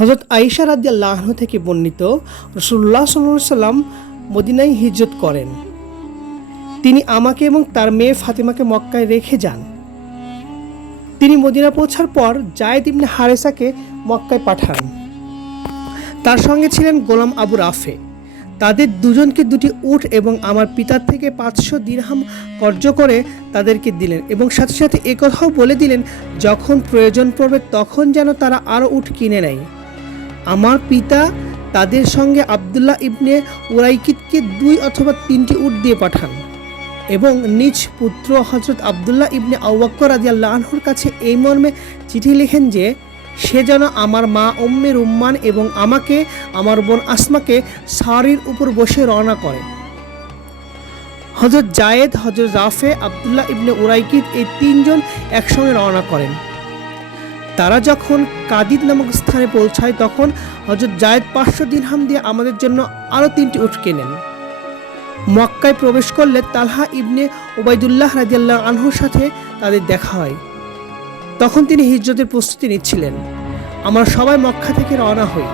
হজরত আইসা রাদিয়াল্লাহ থেকে বর্ণিত রসুল্লাহ সাল্লাহ সাল্লাম মদিনায় হিজরত করেন। তিনি আমাকে এবং তার মেয়ে ফাতিমাকে মক্কায় রেখে যান। তিনি মদিনা পৌঁছার পর জায়েদ ইবনে হারেসাকে মক্কায় পাঠান। তার সঙ্গে ছিলেন গোলাম আবু রাফে। তাদের দুজনকে দুটি উট এবং আমার পিতার থেকে পাঁচশো দিরহাম কর্য করে তাদেরকে দিলেন এবং সাথে সাথে একথাও বলে দিলেন, যখন প্রয়োজন পড়বে তখন যেন তারা আরও উট কিনে নেয়। আমার পিতা তাদের সঙ্গে আবদুল্লাহ ইবনে উরাইকিদকে দুই অথবা তিনটি উট দিয়ে পাঠান এবং নিজ পুত্র হজরত আবদুল্লাহ ইবনে আউ্বাক্কর রাজিয়াল্লাহ আনহুর কাছে এই মর্মে চিঠি লেখেন যে, সে যেন আমার মা উম্মে রুম্মান এবং আমাকে, আমার বোন আসমাকে সারির উপর বসে রওনা করে। হজরত জায়েদ হজরত রাফে, আবদুল্লাহ ইবনে উরাইকিদ এই তিনজন একসঙ্গে রওনা করেন। তারা যখন কাদিদ নামক স্থানে পৌঁছায়, তখন হজরত জায়েদ পাঁচশো দিনহাম দিয়ে আমাদের জন্য আরও তিনটি উঠ কেনেন। মক্কায় প্রবেশ করলে তালহা ইবনে ওবায়দুল্লাহ রাজিয়াল্লাহ আনহুর সাথে তাদের দেখা হয়। তখন তিনি হিজরতের প্রস্তুতি নিচ্ছিলেন। আমরা সবাই মক্কা থেকে রওনা হই।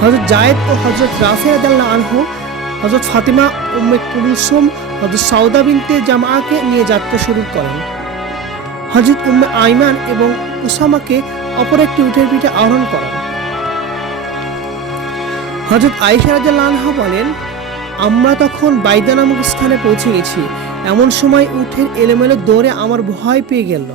হজরত জায়েদ ও হজরত রাফে রাজাল্লাহ আনহু হজরত ফাতিমা, উম্মে কুলসুম হজরত সাউদা বিনতে জামাকে নিয়ে যাত্রা শুরু করেন। হজরত উম্মে আইমান এবং উসামাকে অপর একটি উঠের পিঠে আহরণ করেন। হজরত আয়েশা রাজাল্লাহ আনহা বলেন, আমরা তখন বাইদা নামক স্থানে পৌঁছে গেছি। এমন সময় উঠের এলোমেলো দৌড়ে আমার ভয় পেয়ে গেল।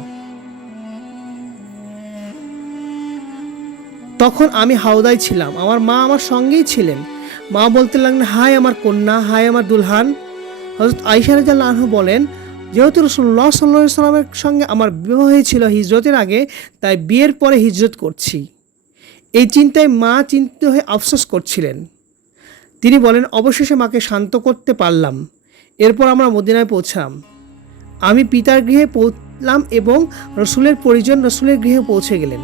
তখন আমি হাওদায় ছিলাম। আমার মা আমার সঙ্গেই ছিলেন। মা বলতে লাগলেন, হায় আমার কন্যা, হায় আমার দুলহান। হজরত আইসা রাজাল্লাহ আনহু বলেন যেহেতু রসুল্লাহ সাল্লাহ সাল্লামের সঙ্গে আমার বিবাহ হয়েছিল হিজরতের আগে, তাই বিয়ের পরে হিজরত করছি। এই চিন্তায় মা চিন্তিত হয়ে আফসোস করছিলেন। তিনি বলেন, অবশেষে মাকে শান্ত করতে পারলাম। এরপর আমরা মদিনায় পৌঁছালাম। আমি পিতার গৃহে পৌঁছলাম এবং রসুলের পরিজন রসুলের গৃহে পৌঁছে গেলেন।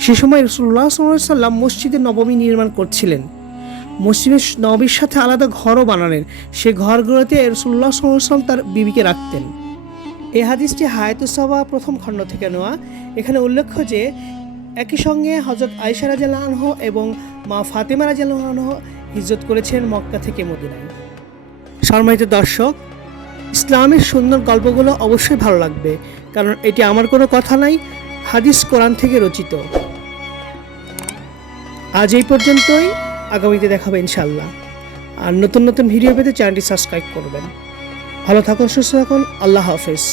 সে সময় রসুল্লাহ সাল্লাম মসজিদে নবমী নির্মাণ করছিলেন। মসজিদের নবীর সাথে আলাদা ঘরও বানালেন। সে ঘরগুলোতে রসুল্লাহ সাল্লাম তার বিবিকে রাখতেন। এই হাদিসটি হায়াতুসাবা প্রথম খণ্ড থেকে নেওয়া। এখানে উল্লেখ্য যে, একই সঙ্গে হজরত আয়সা রাজাল্লাহ এবং মা ফাতেমা রাজাল্লাহ হিজরত করেছেন মক্কা থেকে মদিনায়। সম্মানিত দর্শক, ইসলামের সুন্দর গল্পগুলো অবশ্যই ভালো লাগবে, কারণ এটি আমার কোনো কথা নাই, হাদিস কোরআন থেকে রচিত। আজ এই পর্যন্তই। আগামীতে দেখাবে ইনশাল্লাহ আর নতুন নতুন ভিডিও পেতে চ্যানেলটি সাবস্ক্রাইব করবেন। ভালো থাকুন, সুস্থ থাকুন, আল্লাহ হাফেজ।